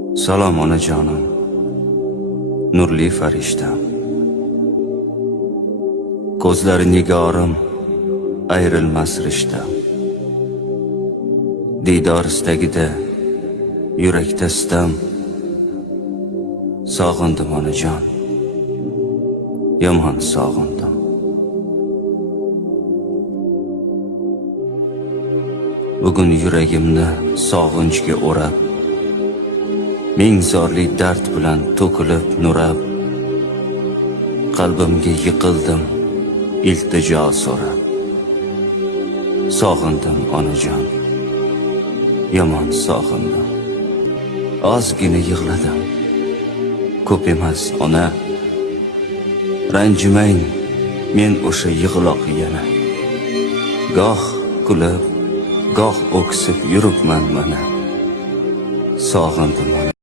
Salom onajonim, nurli farishtam. Ko'zlari nigorim, ayrilmas rishtam. Diydor istagida, yurakda sitam. Sog'indim onajon, yomon sog'indim. Bugun yuragimni sog'inchga o'rab, ming zorli dard bilan to'kilib nurab, qalbimga yiqildim iltijo so'rab. Sog'indim onajon, yomon sog'indim. Ozgina yig'ladim, ko'p emas ona. Ranjimang men o'sha yig'loq yana. Goh kulib, goh o'ksib yuribman mana. Sog'indim ona.